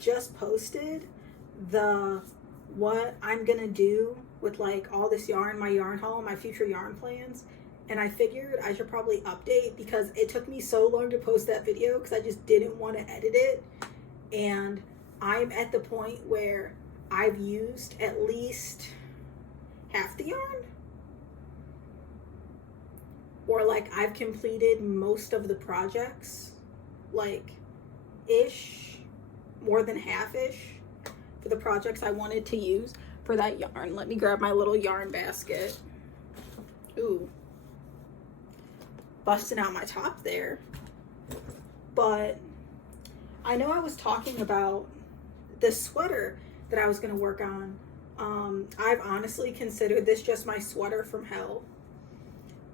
just posted what I'm gonna do with like all this yarn, my yarn haul, my future yarn plans. And I figured I should probably update because it took me so long to post that video because I just didn't want to edit it. And I'm at the point where I've used at least half the yarn. Or like I've completed most of the projects, like ish, more than half-ish for the projects I wanted to use for that yarn. Let me grab my little yarn basket. Ooh. Busting out my top there. But I know I was talking about this sweater that I was going to work on. I've honestly considered this just my sweater from hell.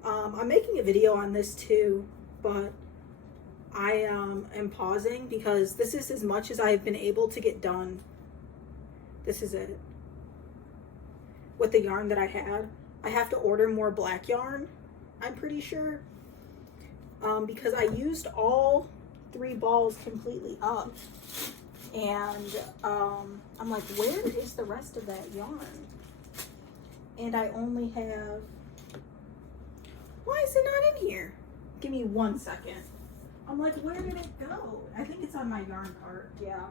I'm making a video on this too, but I am pausing because this is as much as I've been able to get done. This is it. With the yarn that I had. I have to order more black yarn, I'm pretty sure. Because I used all 3 balls completely up. And I'm like, where is the rest of that yarn? And I only have... Why is it not in here? Give me 1 second. I'm like, where did it go? I think it's on my yarn cart. Yeah.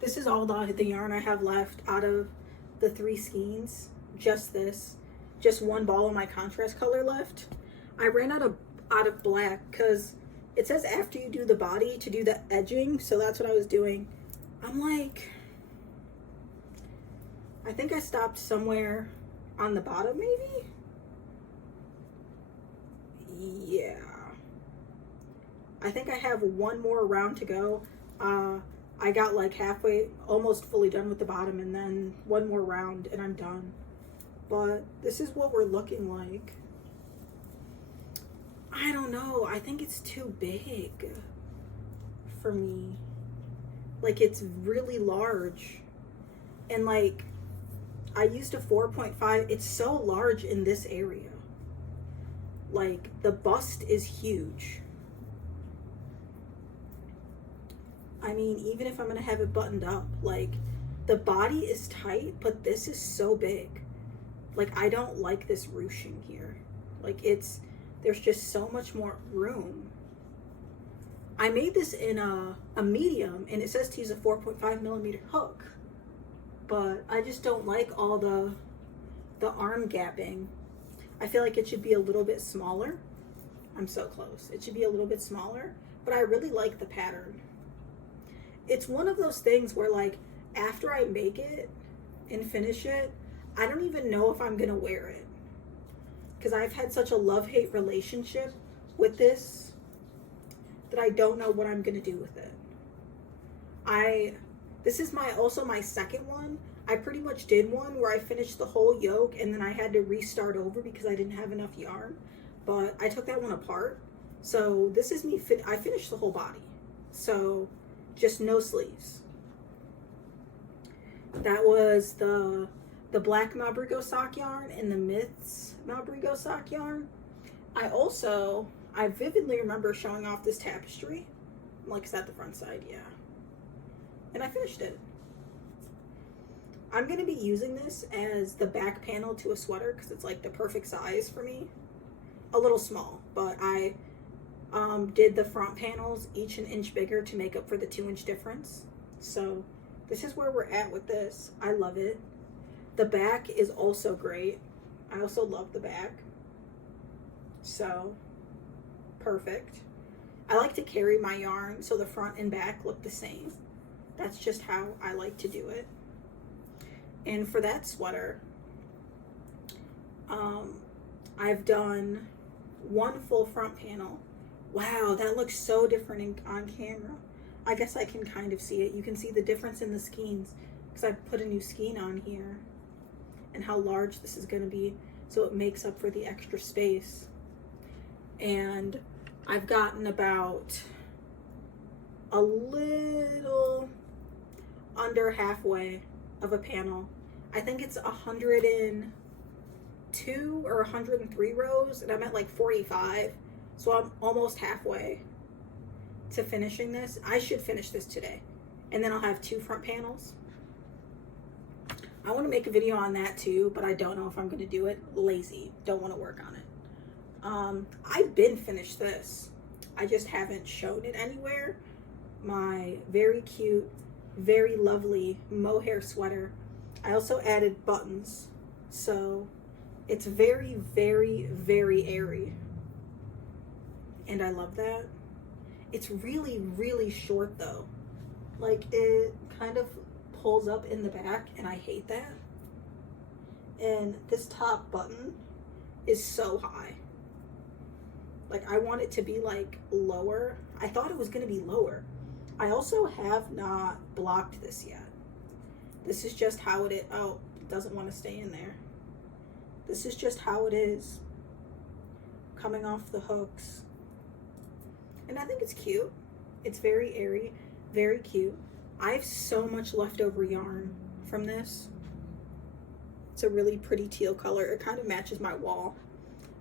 This is all the yarn I have left out of the 3 skeins. Just this. Just 1 ball of my contrast color left. I ran out of black because it says after you do the body to do the edging. So that's what I was doing. I'm like, I think I stopped somewhere on the bottom maybe. Yeah, I think I have 1 more round to go. I got like halfway, almost fully done with the bottom, and then 1 more round and I'm done. But this is what we're looking like. I don't know, I think it's too big for me. Like, it's really large. And like, I used a 4.5. It's so large in this area. Like, the bust is huge. I mean, even if I'm going to have it buttoned up, like, the body is tight, but this is so big. Like, I don't like this ruching here. Like, there's just so much more room. I made this in a medium, and it says to use a 4.5 millimeter hook. But I just don't like all the arm gapping. I feel like it should be a little bit smaller. I'm so close. It should be a little bit smaller, but I really like the pattern. It's one of those things where like after I make it and finish it, I don't even know if I'm gonna wear it. Because I've had such a love-hate relationship with this that I don't know what I'm gonna do with it. This is also my second one. I pretty much did one where I finished the whole yoke and then I had to restart over because I didn't have enough yarn. But I took that one apart. So this is me, I finished the whole body. So just no sleeves. That was the black Malbrigo sock yarn and the Myths Malbrigo sock yarn. I vividly remember showing off this tapestry. Like, is that the front side? Yeah. And I finished it. I'm going to be using this as the back panel to a sweater because it's like the perfect size for me. A little small, but I did the front panels each an inch bigger to make up for the 2-inch difference. So this is where we're at with this. I love it. The back is also great. I also love the back. So perfect. I like to carry my yarn so the front and back look the same. That's just how I like to do it. And for that sweater, I've done 1 full front panel. Wow, that looks so different on camera. I guess I can kind of see it. You can see the difference in the skeins because I put a new skein on here and how large this is going to be, so it makes up for the extra space. And I've gotten about a little under halfway of a panel. I think it's 102 or 103 rows, and I'm at like 45, so I'm almost halfway. to finishing this. I should finish this today. And then I'll have 2 front panels. I want to make a video on that too, but I don't know if I'm going to do it. Lazy. Don't want to work on it. I've been finished this. I just haven't shown it anywhere. My very cute, very lovely mohair sweater. I also added buttons. So it's very, very, very airy. And I love that. It's really, really short though. Like it kind of pulls up in the back and I hate that. And this top button is so high. Like I want it to be like lower. I thought it was gonna be lower. I also have not blocked this yet. This is just how it is. Oh, it doesn't want to stay in there. This is just how it is. Coming off the hooks. And I think it's cute. It's very airy, very cute. I have so much leftover yarn from this. It's a really pretty teal color. It kind of matches my wall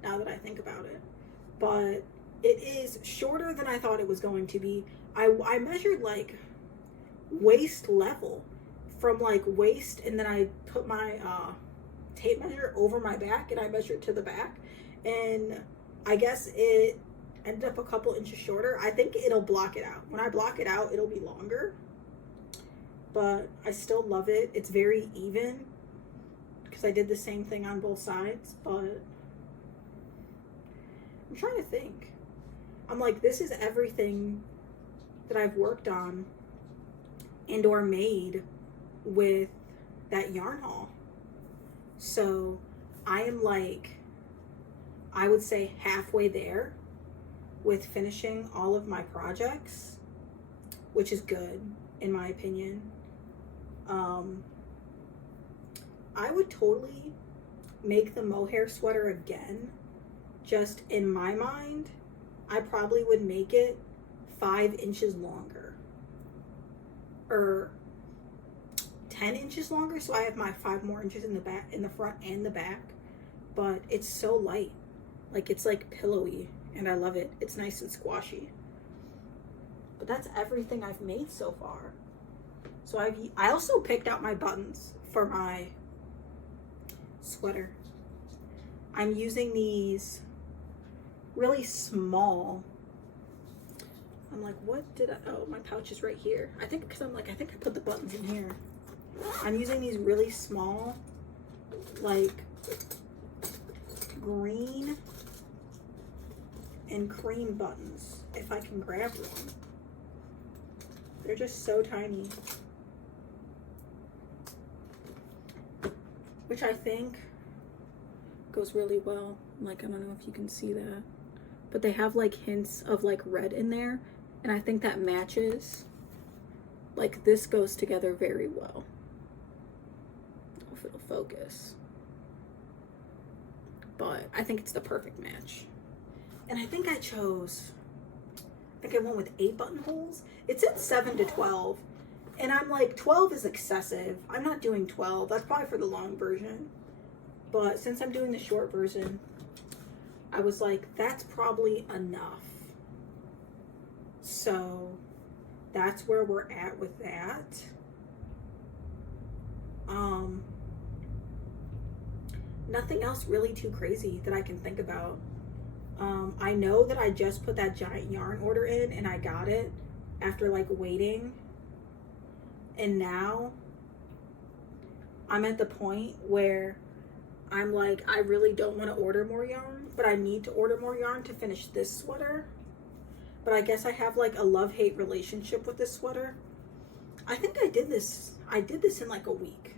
now that I think about it. But it is shorter than I thought it was going to be. I measured like waist level from like waist, and then I put my tape measure over my back and I measured to the back, and I guess it ended up a couple inches shorter. I think it'll block it out. When I block it out, it'll be longer, but I still love it. It's very even because I did the same thing on both sides, but I'm trying to think. I'm like, this is everything that I've worked on and or made with that yarn haul. So I am like, I would say halfway there with finishing all of my projects, which is good in my opinion. I would totally make the mohair sweater again. Just in my mind, I probably would make it 5 inches longer or 10 inches longer, so I have my 5 more inches in the back, in the front and the back. But it's so light, like it's like pillowy, and I love it. It's nice and squashy. But that's everything I've made so far. So I also picked out my buttons for my sweater. I'm using these really small. I'm like, what did I, oh, my pouch is right here. I think because I'm like, I think I put the buttons in here. I'm using these really small, like green and cream buttons, if I can grab one. They're just so tiny. Which I think goes really well. Like, I don't know if you can see that, but they have like hints of like red in there, and I think that matches. Like, this goes together very well. I don't know if it'll focus, but I think it's the perfect match. And I think I went with 8 buttonholes. It said 7 to 12, and I'm like, 12 is excessive. I'm not doing 12. That's probably for the long version. But since I'm doing the short version, I was like, that's probably enough. So that's where we're at with that. Nothing else really too crazy that I can think about. I know that I just put that giant yarn order in and I got it after like waiting. And now I'm at the point where I'm like, I really don't want to order more yarn, but I need to order more yarn to finish this sweater. But I guess I have like a love-hate relationship with this sweater. I think I did this in like a week,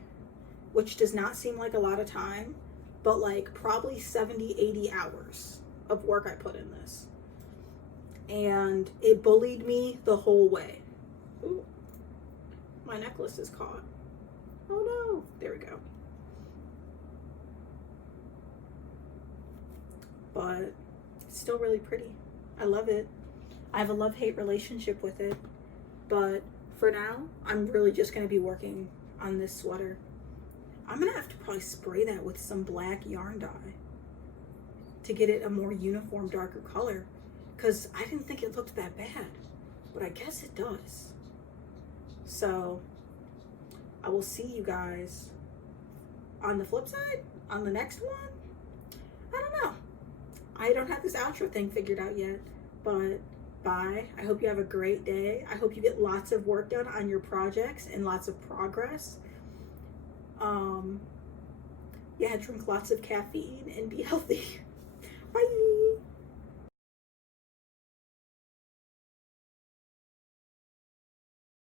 which does not seem like a lot of time, but like probably 70, 80 hours of work I put in this. And it bullied me the whole way. Ooh, my necklace is caught. Oh no, there we go. But it's still really pretty. I love it. I have a love-hate relationship with it. But for now, I'm really just going to be working on this sweater. I'm going to have to probably spray that with some black yarn dye to get it a more uniform, darker color. Because I didn't think it looked that bad. but I guess it does. So I will see you guys on the flip side, on the next one. I don't know. I don't have this outro thing figured out yet, but bye. I hope you have a great day. I hope you get lots of work done on your projects and lots of progress. Yeah, drink lots of caffeine and be healthy.